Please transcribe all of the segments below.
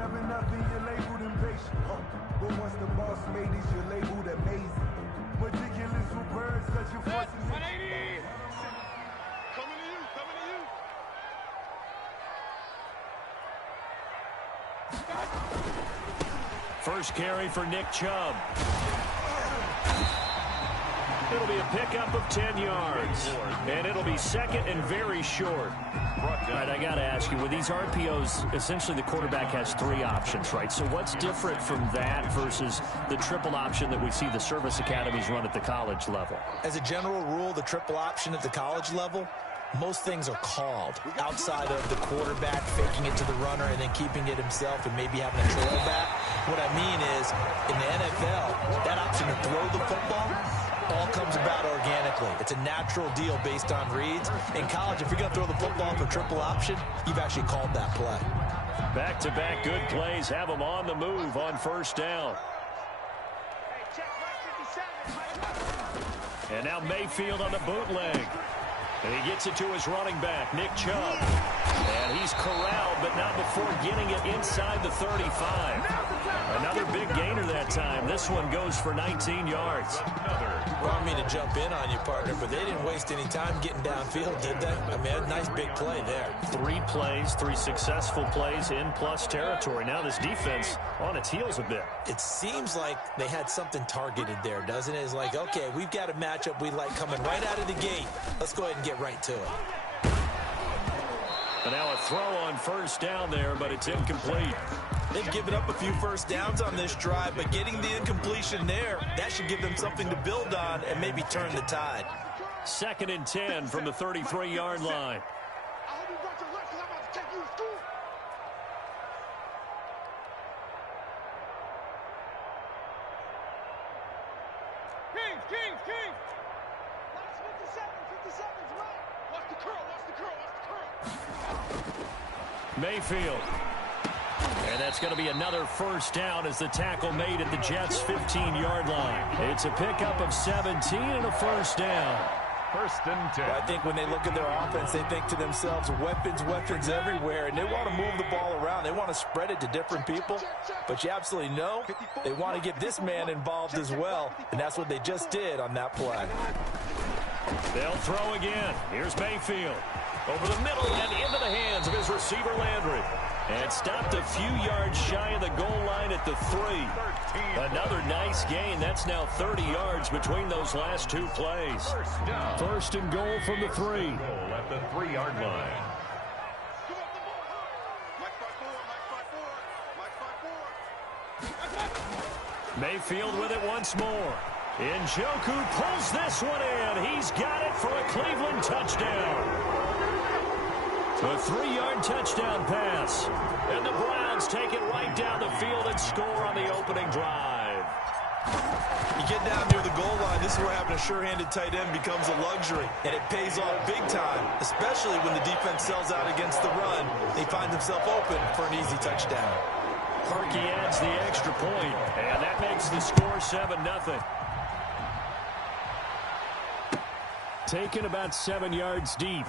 having nothing, you're labeled impatient. But once the boss made it, you're labeled amazing. Ridiculous for birds, such a forcing. 180! Coming to you, coming to you. First carry for Nick Chubb. It'll be a pickup of 10 yards. And it'll be second and very short. All right, I got to ask you, with these RPOs, essentially the quarterback has three options, right? So what's different from that versus the triple option that we see the service academies run at the college level? As a general rule, the triple option at the college level, most things are called outside of the quarterback faking it to the runner and then keeping it himself and maybe having a trail back. What I mean is, in the NFL, that option to throw the football all comes about organically. It's a natural deal based on reads. In college, if you're going to throw the football for triple option, you've actually called that play. Back-to-back good plays have them on the move on first down. And now Mayfield on the bootleg. And he gets it to his running back, Nick Chubb. And he's corralled, but not before getting it inside the 35. Another big gainer that time. This one goes for 19 yards. Well, I mean to jump in on you, partner, but they didn't waste any time getting downfield, did they? I mean, a nice big play there. 3 plays, 3 successful plays in plus territory. Now this defense on its heels a bit. It seems like they had something targeted there, doesn't it? It's like, okay, we've got a matchup we like coming right out of the gate. Let's go ahead and get right to it. And now a throw on first down there, but it's incomplete. They've given up a few first downs on this drive, but getting the incompletion there, that should give them something to build on and maybe turn the tide. 2nd and 10 from the 33-yard line. King! 57's right. Watch the curl. Mayfield. And that's going to be another first down as the tackle made at the Jets' 15-yard line. It's a pickup of 17 and a first down. 1st and 10. Well, I think when they look at their offense, they think to themselves, weapons everywhere, and they want to move the ball around. They want to spread it to different people, but you absolutely know they want to get this man involved as well, and that's what they just did on that play. They'll throw again. Here's Mayfield. Over the middle and into the hands of his receiver, Landry. And stopped a few yards shy of the goal line at the 3. Another nice gain. That's now 30 yards between those last 2 plays. First and goal from the 3. Goal at the 3-yard line. Mayfield with it once more. Njoku pulls this one in. He's got it for a Cleveland touchdown. A 3-yard touchdown pass. And the Browns take it right down the field and score on the opening drive. You get down near the goal line, this is where having a sure-handed tight end becomes a luxury, and it pays off big time, especially when the defense sells out against the run. He finds himself open for an easy touchdown. Parkey adds the extra point, and that makes the score 7-0. Taken about 7 yards deep.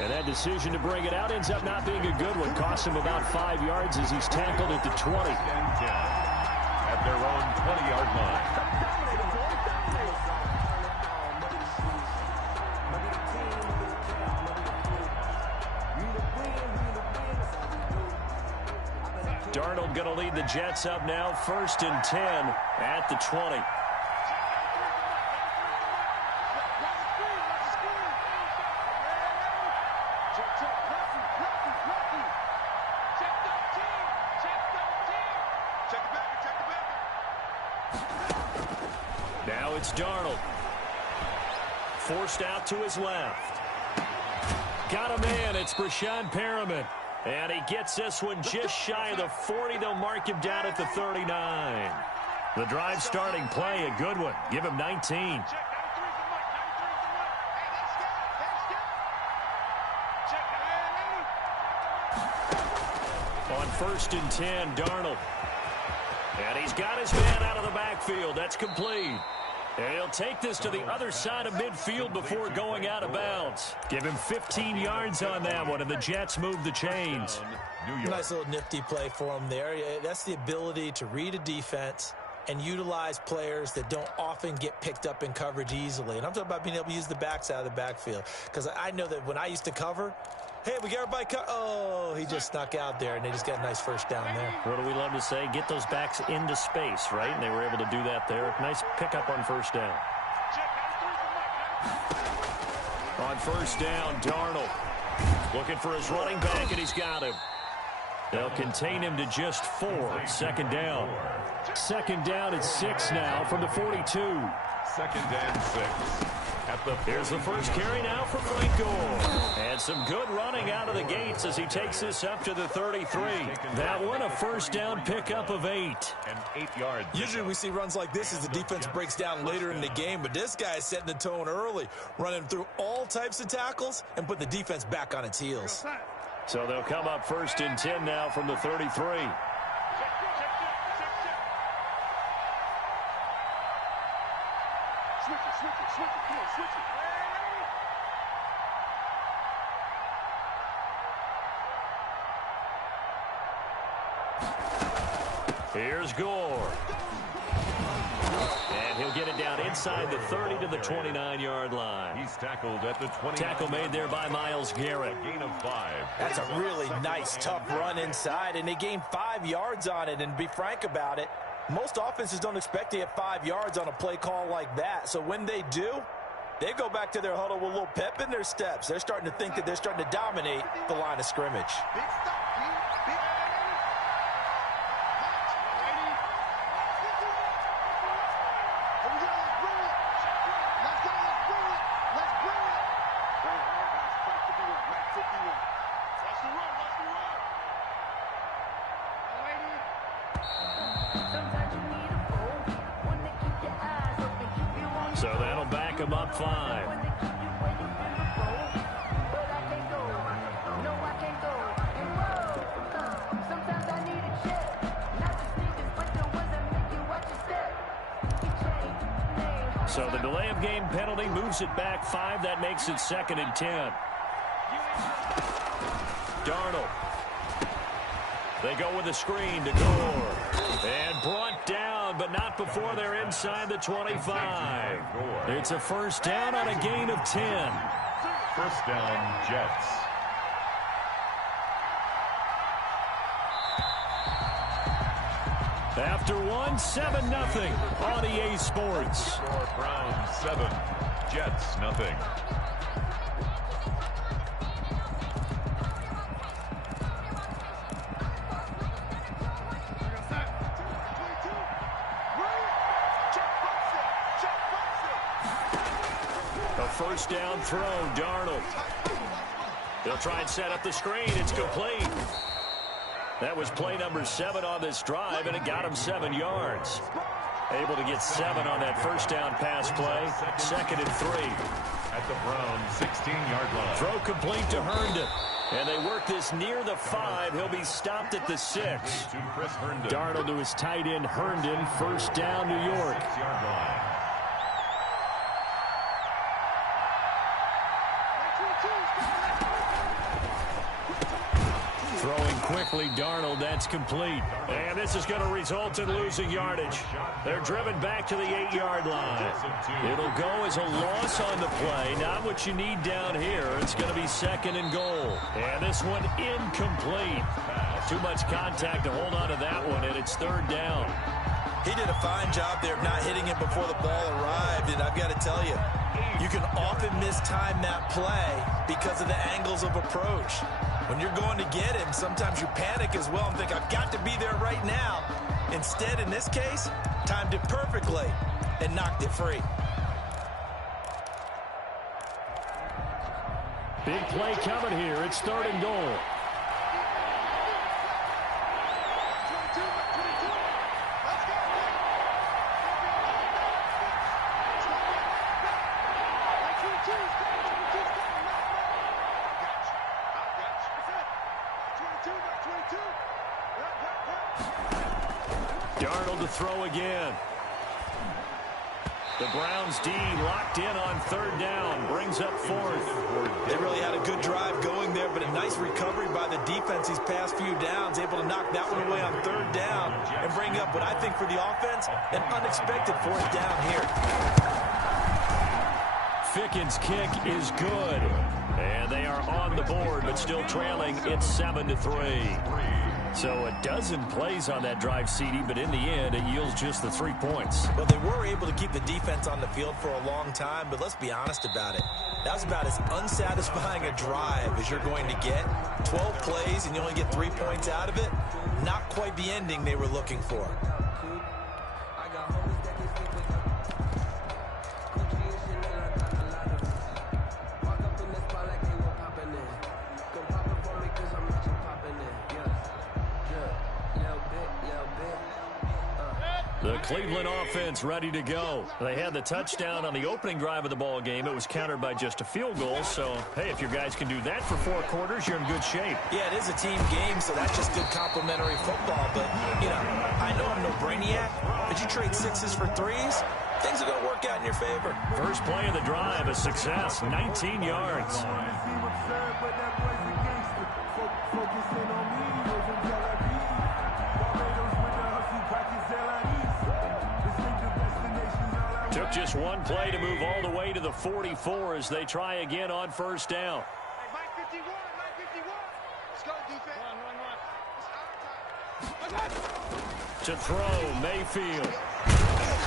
And that decision to bring it out ends up not being a good one. Cost him about 5 yards as he's tackled at the 20. At their own 20-yard line. Darnold going to lead the Jets up now. 1st and 10 at the 20. Now it's Darnold. Forced out to his left. Got a man. It's Brashad Perriman. And he gets this one just shy of the 40. They'll mark him down at the 39. The drive starting play, a good one. Give him 19. On 1st and 10, Darnold. And he's got his man out of the backfield. That's complete. And he'll take this to the other side of midfield before going out of bounds. Give him 15 yards on that one, and the Jets move the chains. Nice little nifty play for him there. That's the ability to read a defense and utilize players that don't often get picked up in coverage easily. And I'm talking about being able to use the backside of the backfield. Because I know that when I used to cover, hey, we got everybody oh, he just snuck out there, and they just got a nice first down there. What do we love to say? Get those backs into space, right? And they were able to do that there. Nice pickup on first down. On first down, Darnold looking for his running back, and he's got him. They'll contain him to just 4. Second down. Second down at 6 now from the 42. Second and 6. Here's the first carry now for Frank Gore. And some good running out of the gates as he takes this up to the 33. That one a first down pickup of 8. And 8 yards. Usually we see runs like this as the defense breaks down later in the game, but this guy is setting the tone early, running through all types of tackles and put the defense back on its heels. So they'll come up first and 10 now from the 33. Here's Gore. And he'll get it down inside the 30 to the 29-yard line. He's tackled at the 20. Tackle made there by Myles Garrett. Gain of 5. That's a really nice, tough run inside, and they gained 5 yards on it. And to be frank about it, most offenses don't expect to get 5 yards on a play call like that. So when they do, they go back to their huddle with a little pep in their steps. They're starting to think that they're starting to dominate the line of scrimmage. So that'll back him up 5. So the delay of game penalty moves it back 5. That makes it 2nd and 10. Darnold. They go with a screen to Gore. And brought down, but not before they're inside the 25. It's a first down on a gain of 10. First down, Jets. After one, 7-0 on EA Sports. Browns 7, Jets nothing. A first down throw, Darnold. They'll try and set up the screen. It's complete. That was play number 7 on this drive, and it got him 7 yards. Able to get 7 on that first down pass play. 2nd and 3. At the Browns 16-yard line. Throw complete to Herndon. And they work this near the 5. He'll be stopped at the 6. Darnold to his tight end, Herndon. First down, New York. 6-yard line. Throwing quickly, Darnold, that's complete. And this is going to result in losing yardage. They're driven back to the 8-yard line. It'll go as a loss on the play, not what you need down here. It's going to be 2nd and goal. And this one incomplete. Too much contact to hold on to that one, and it's 3rd down. He did a fine job there of not hitting it before the ball arrived, and I've got to tell you, you can often mistime that play because of the angles of approach. When you're going to get him, sometimes you panic as well and think, I've got to be there right now. Instead, in this case, timed it perfectly and knocked it free. Big play coming here. It's 3rd and goal. Darnold to throw again. The Browns D locked in on third down, brings up fourth. They really had a good drive going there, but a nice recovery by the defense these past few downs, able to knock that one away on third down and bring up what I think for the offense, an unexpected fourth down here. Ficken's kick is good. And they are on the board, but still trailing. It's 7-3. So a dozen plays on that drive, CD, but in the end, it yields just the 3 points. Well, they were able to keep the defense on the field for a long time, but let's be honest about it. That was about as unsatisfying a drive as you're going to get. 12 plays, and you only get 3 points out of it. Not quite the ending they were looking for. The Cleveland offense ready to go. They had the touchdown on the opening drive of the ball game. It was countered by just a field goal. So, hey, if your guys can do that for 4 quarters, you're in good shape. Yeah, it is a team game, so that's just good complimentary football. But, you know, I know I'm no brainiac, but you trade 6s for 3s, things are going to work out in your favor. First play of the drive, a success, 19 yards. Took just one play to move all the way to the 44 as they try again on first down. Hey, Mike 51, Mike 51. Let's go, defense. To throw, Mayfield.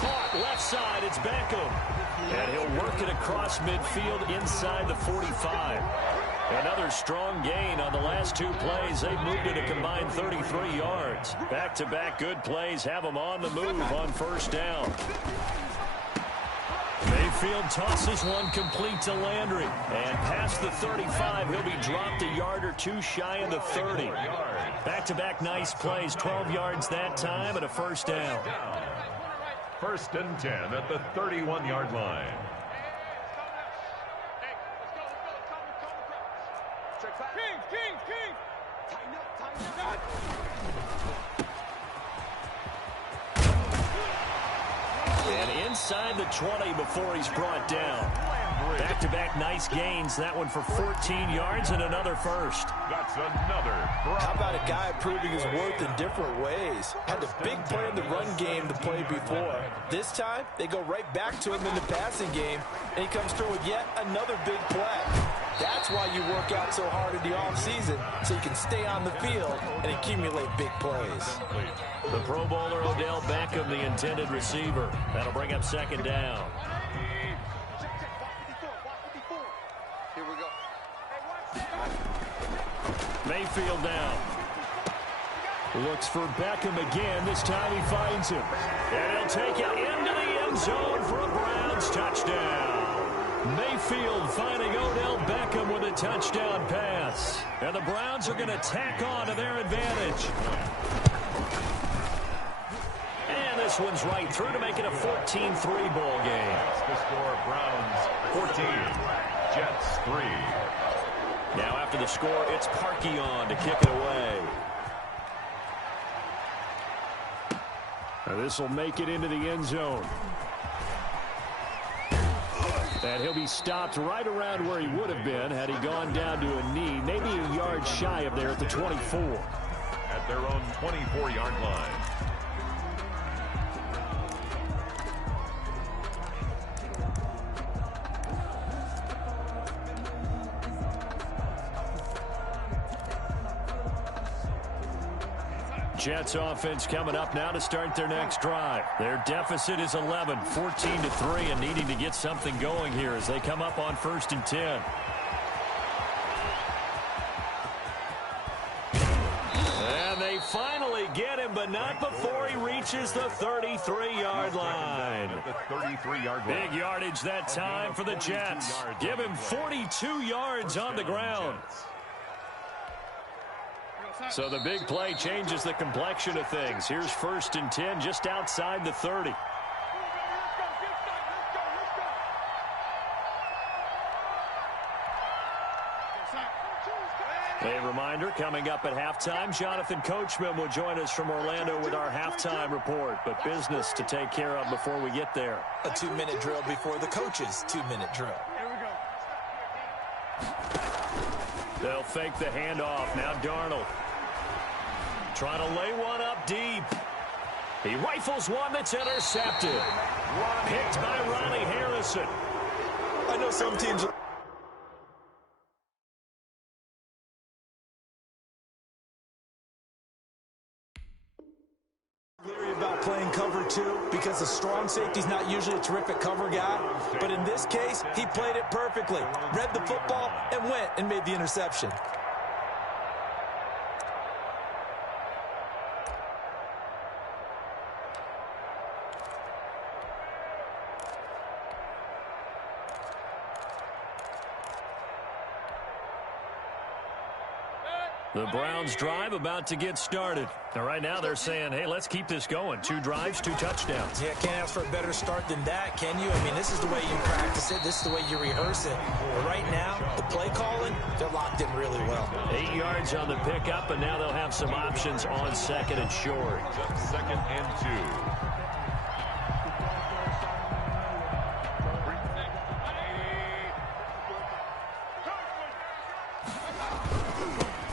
Caught left side, it's Beckham. And he'll work it across midfield inside the 45. Another strong gain on the last 2 plays. They've moved it a combined 33 yards. Back-to-back good plays have them on the move on first down. Mayfield tosses one complete to Landry. And past the 35, he'll be dropped a yard or 2 shy of the 30. Back-to-back nice plays, 12 yards that time and a first down. First and 10 at the 31-yard line. King. Tighten up. And inside the 20 before he's brought down. Back-to-back nice gains. That one for 14 yards and another first. That's another. How about a guy proving his worth in different ways? Had a big play in the run game to play before. This time, they go right back to him in the passing game, and he comes through with yet another big play. That's why you work out so hard in the offseason, so you can stay on the field and accumulate big plays. The Pro Bowler Odell Beckham, the intended receiver. That'll bring up second down. Here we go. Mayfield down. Looks for Beckham again. This time he finds him. And he'll take it into the end zone for a Browns touchdown. Mayfield finding Odell Beckham with a touchdown pass. And the Browns are going to tack on to their advantage. And this one's right through to make it a 14-3 ball game. The score, Browns 14, Jets 3. Now after the score, it's Parkey on to kick it away. This will make it into the end zone. And he'll be stopped right around where he would have been had he gone down to a knee, maybe a yard shy of there at the 24. At their own 24-yard line. Jets offense coming up now to start their next drive. Their deficit is 11, 14-3, and needing to get something going here as they come up on first and 10. And they finally get him, but not before he reaches the 33-yard line. Big yardage that time for the Jets. Give him 42 yards on the ground. So the big play changes the complexion of things. Here's first and 10 just outside the 30. A reminder, coming up at halftime, Jonathan Coachman will join us from Orlando with our halftime report. But business to take care of before we get there. A 2-minute drill before the coach's 2-minute drill. They'll fake the handoff. Now Darnold trying to lay one up deep. He rifles one that's intercepted. Picked by Ronnie Harrison. I know some teams are leery about playing cover 2 because the strong safety's not usually a terrific cover guy. But in this case, he played it perfectly. Read the football and went and made the interception. The Browns drive about to get started. Now, right now they're saying, hey, let's keep this going. 2 drives, 2 touchdowns. Yeah, can't ask for a better start than that, can you? I mean, this is the way you practice it. This is the way you rehearse it. But right now, the play calling, they're locked in really well. 8 yards on the pickup, and now they'll have some options on 2nd and short. 2nd and 2.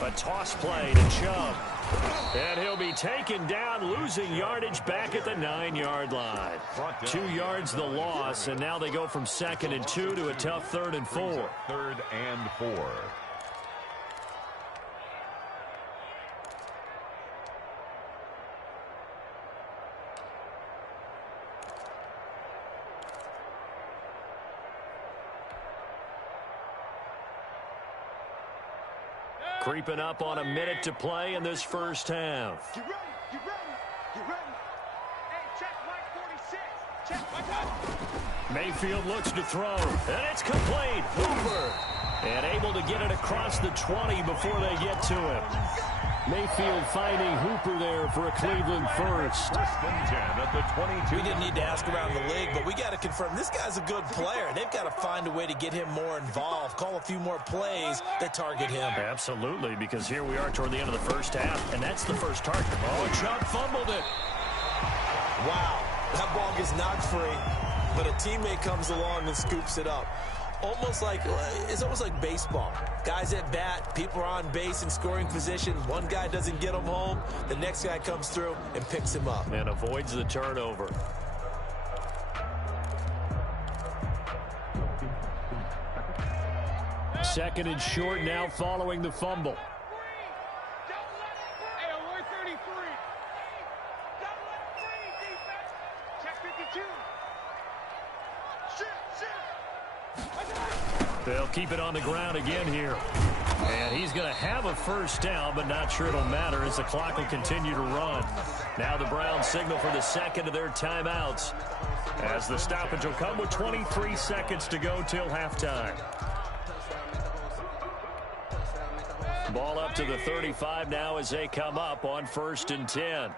A toss play to Chubb. And he'll be taken down, losing yardage back at the 9-yard line. 2 yards the loss, and now they go from 2nd and 2 to a tough 3rd and 4. 3rd and 4. Creeping up on a minute to play in this first half. Get ready, get ready, get ready. Hey, check Mike 46. Check Mike. Mayfield looks to throw, and it's complete. Hooper, and able to get it across the 20 before they get to him. Mayfield finding Hooper there for a Cleveland first. 1st and 10 at the 22. We didn't need to ask around the league, but we got to confirm this guy's a good player. They've got to find a way to get him more involved, call a few more plays that target him. Absolutely, because here we are toward the end of the first half, and that's the first target. Oh, Chubb fumbled it. Wow, that ball gets knocked free, but a teammate comes along and scoops it up. It's almost like baseball. Guys at bat, people are on base in scoring position. One guy doesn't get him home. The next guy comes through and picks him up. And avoids the turnover. Second and short now following the fumble. They'll keep it on the ground again here. And he's going to have a first down, but not sure it'll matter as the clock will continue to run. Now the Browns signal for the second of their timeouts, as the stoppage will come with 23 seconds to go till halftime. Ball up to the 35 now as they come up on 1st and 10.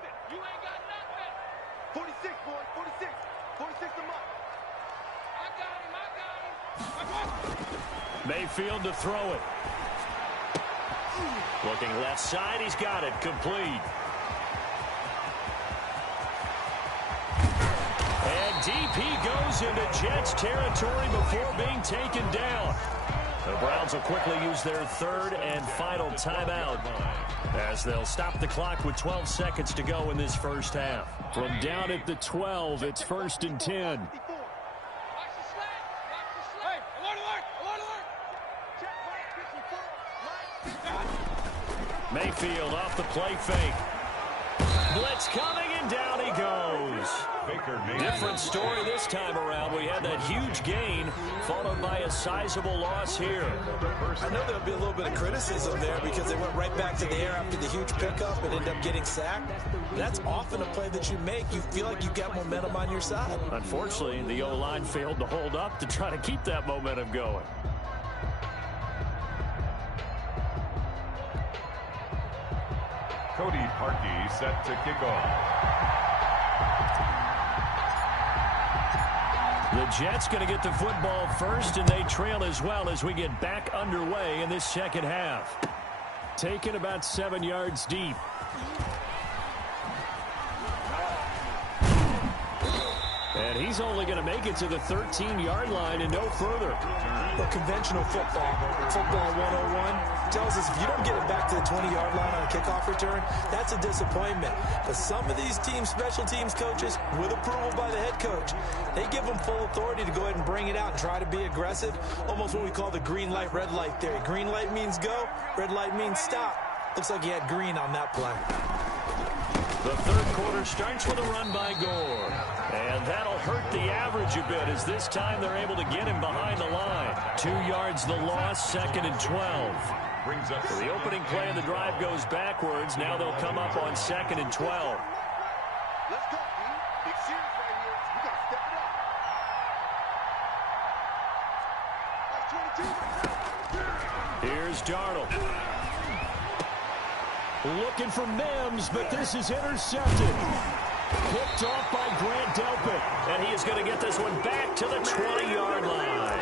46, boy, 46. 46 them up. I got him. Mayfield to throw it. Looking left side, he's got it, complete. And deep he goes into Jets territory before being taken down. The Browns will quickly use their 3rd and final timeout, as they'll stop the clock with 12 seconds to go in this first half. From down at the 12, it's 1st and 10. Mayfield off the play fake. Blitz coming, and down he goes. Different story this time around. We had that huge gain followed by a sizable loss here. I know there'll be a little bit of criticism there because they went right back to the air after the huge pickup and ended up getting sacked. That's often a play that you make. You feel like you've got momentum on your side. Unfortunately, the O-line failed to hold up to try to keep that momentum going. Cody Parkey set to kick off. The Jets going to get the football first, and they trail as well as we get back underway in this second half. Taken about 7 yards deep. And he's only going to make it to the 13-yard line and no further. But conventional football 101, tells us if you don't get it back to the 20-yard line on a kickoff return, that's a disappointment. But some of these special teams coaches, with approval by the head coach, they give them full authority to go ahead and bring it out and try to be aggressive, almost what we call the green light, red light theory. Green light means go, red light means stop. Looks like he had green on that play. The third quarter starts with a run by Gore. And that'll hurt the average a bit as this time they're able to get him behind the line. 2 yards the loss, 2nd and 12. Brings up The opening play of the drive goes backwards. Now they'll come up on 2nd and 12. Let's go, D. Big series right here. We got to step it up. That's 22. Here's Darnold. Looking for Mims, but this is intercepted. Picked off by Grant Delpit. And he is going to get this one back to the 20-yard line.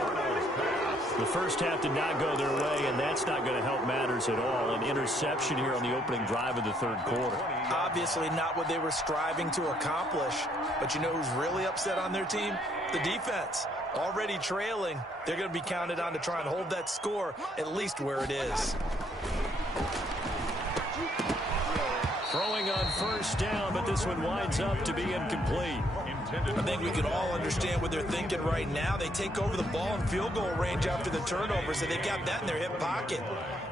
The first half did not go their way, and that's not going to help matters at all. An interception here on the opening drive of the third quarter. Obviously not what they were striving to accomplish. But you know who's really upset on their team? The defense. Already trailing. They're going to be counted on to try and hold that score at least where it is. Throwing on first down, but this one winds up to be incomplete. I think we can all understand what they're thinking right now. They take over the ball in field goal range after the turnover, so they've got that in their hip pocket.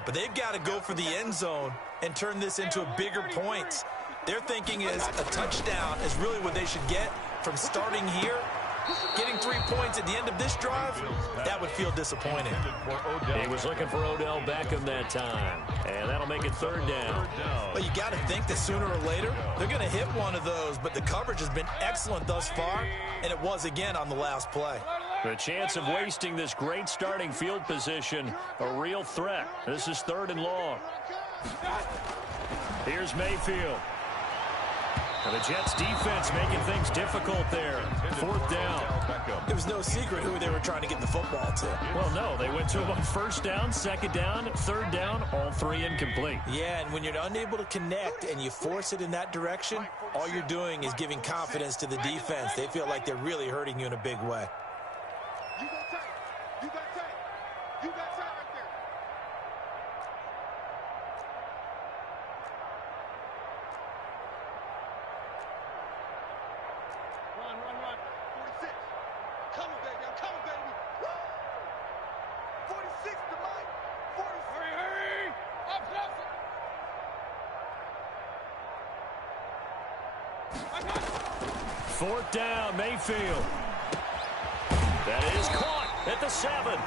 But they've got to go for the end zone and turn this into a bigger points. Their thinking is a touchdown is really what they should get from starting here. Getting 3 points at the end of this drive, that would feel disappointing. He was looking for Odell Beckham that time, and that'll make it third down. But you got to think that sooner or later, they're going to hit one of those, but the coverage has been excellent thus far, and it was again on the last play. The chance of wasting this great starting field position, a real threat. This is 3rd and long. Here's Mayfield. And the Jets defense making things difficult there. 4th down. It was no secret who they were trying to get the football to. Well, no, they went to him on 1st down, 2nd down, 3rd down, all 3 incomplete. Yeah, and when you're unable to connect and you force it in that direction, all you're doing is giving confidence to the defense. They feel like they're really hurting you in a big way. You got tight. You got tight. You got tight right there. Run. 46. Come on, baby. I'm coming, baby. Woo! 46 to Mike. 46. Hurry. Up, Justin. Fourth down, Mayfield. That is caught at the 7.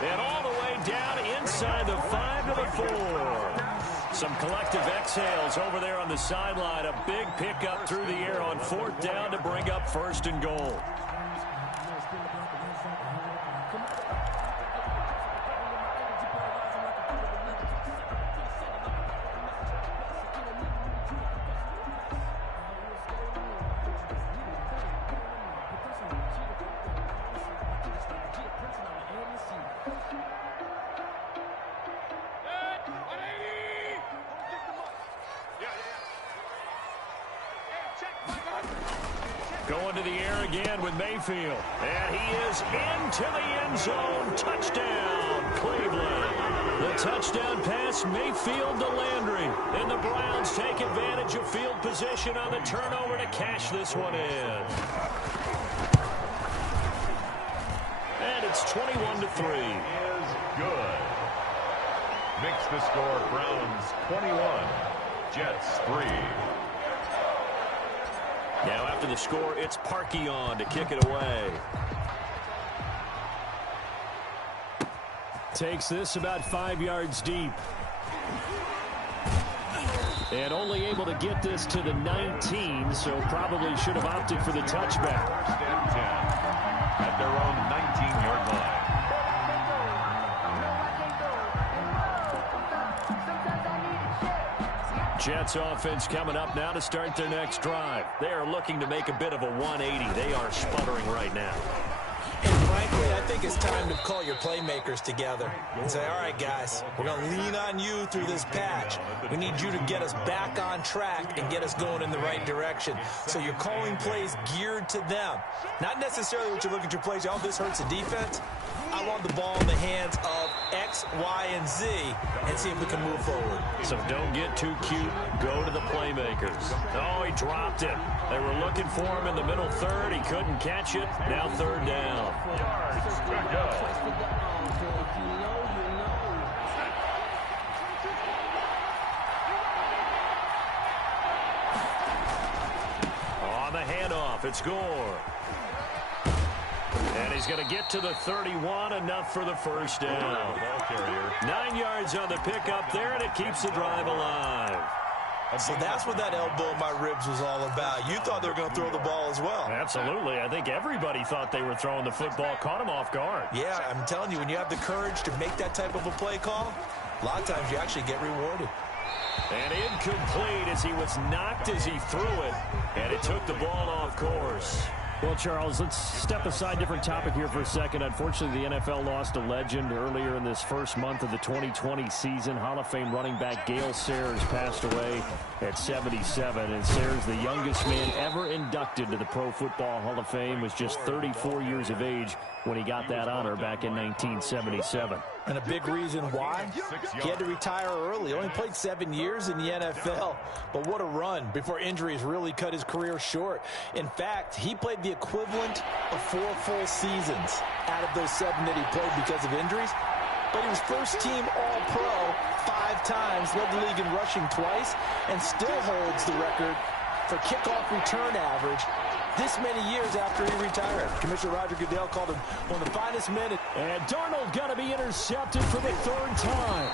And all the way down inside the 5 to the 4. Some collective exhales over there on the sideline. A big pickup through the air on 4th down to bring up 1st and goal. Going to the air again with Mayfield. And he is into the end zone. Touchdown, Cleveland. The touchdown pass, Mayfield to Landry. And the Browns take advantage of field position on the turnover to cash this one in. And it's 21-3. is good. Makes the score Browns 21, Jets 3. Now after the score, it's Parkey on to kick it away. Takes this about 5 yards deep. And only able to get this to the 19, so probably should have opted for the touchback. 1st and 10 at their own 19-yard line. Jets offense coming up now to start their next drive. They are looking to make a bit of a 180. They are sputtering right now. think it's time to call your playmakers together and say, all right, guys, we're going to lean on you through this patch. We need you to get us back on track and get us going in the right direction. So you're calling plays geared to them. Not necessarily what you look at your plays, oh, this hurts the defense. I want the ball in the hands of X, Y, and Z and see if we can move forward. So don't get too cute. Go to the playmakers. Oh, he dropped it. They were looking for him in the middle third. He couldn't catch it. Now third down. On the handoff, it's Gore. And he's going to get to the 31, enough for the first down. 9 yards on the pickup there, and it keeps the drive alive. So that's what that elbow in my ribs was all about. You thought they were going to throw the ball as well. Absolutely. I think everybody thought they were throwing the football, caught him off guard. Yeah, I'm telling you, when you have the courage to make that type of a play call, a lot of times you actually get rewarded. And incomplete as he was knocked as he threw it, and it took the ball off course. Well, Charles, let's step aside, different topic here for a second. Unfortunately, the NFL lost a legend earlier in this first month of the 2020 season. Hall of Fame running back Gale Sayers passed away at 77. And Sayers, the youngest man ever inducted to the Pro Football Hall of Fame, was just 34 years of age when he got that honor back in 1977. And a big reason why? He had to retire early. Only played 7 years in the NFL. But what a run before injuries really cut his career short. In fact, he played the equivalent of 4 full seasons out of those 7 that he played because of injuries. But he was first-team All-Pro 5 times, led the league in rushing twice, and still holds the record for kickoff return average this many years after he retired. Commissioner Roger Goodell called him one of the finest men. And Darnold going to be intercepted for the 3rd time.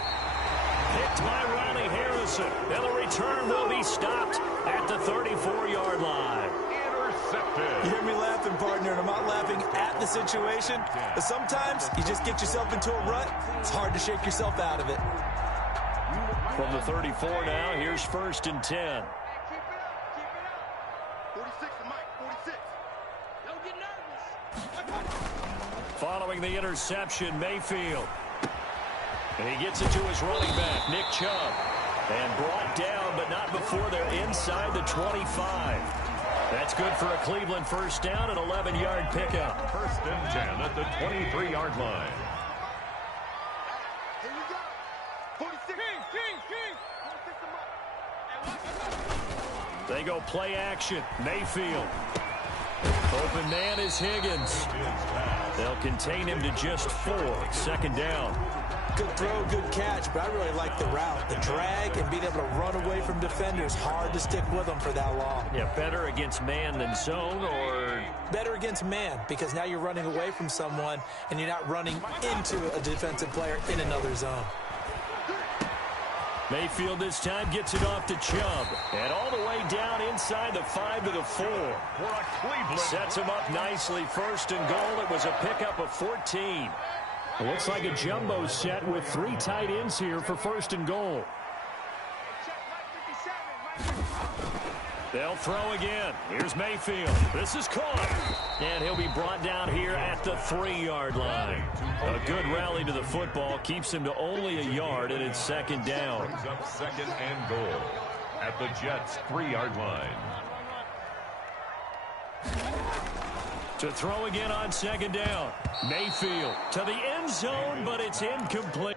Picked by Riley Harrison. And the return will be stopped at the 34-yard line. Intercepted. You hear me laughing, partner, and I'm not laughing at the situation. But sometimes you just get yourself into a rut. It's hard to shake yourself out of it. From the 34 now, here's 1st and 10. 46 to Mike, 46. Don't get nervous. Following the interception, Mayfield. And he gets it to his running back, Nick Chubb. And brought down, but not before they're inside the 25. That's good for a Cleveland first down, an 11-yard pickup. 1st and 10 at the 23-yard line. Here you go. 46. King. 46 to Mike. They go play action. Mayfield. Open man is Higgins. They'll contain him to just 4. 2nd down. Good throw, good catch, but I really like the route. The drag and being able to run away from defenders, hard to stick with them for that long. Yeah, better against man than zone, or better against man, because now you're running away from someone and you're not running into a defensive player in another zone. Mayfield this time gets it off to Chubb. And all the way down inside the 5 to the 4. Sets him up nicely. 1st and goal. It was a pickup of 14. It looks like a jumbo set with 3 tight ends here for 1st and goal. They'll throw again. Here's Mayfield. This is caught. And he'll be brought down here at the 3-yard line. A good rally to the football keeps him to only a yard, and it's 2nd down. Brings up 2nd and goal at the Jets' 3-yard line. To throw again on 2nd down. Mayfield to the end zone, but it's incomplete.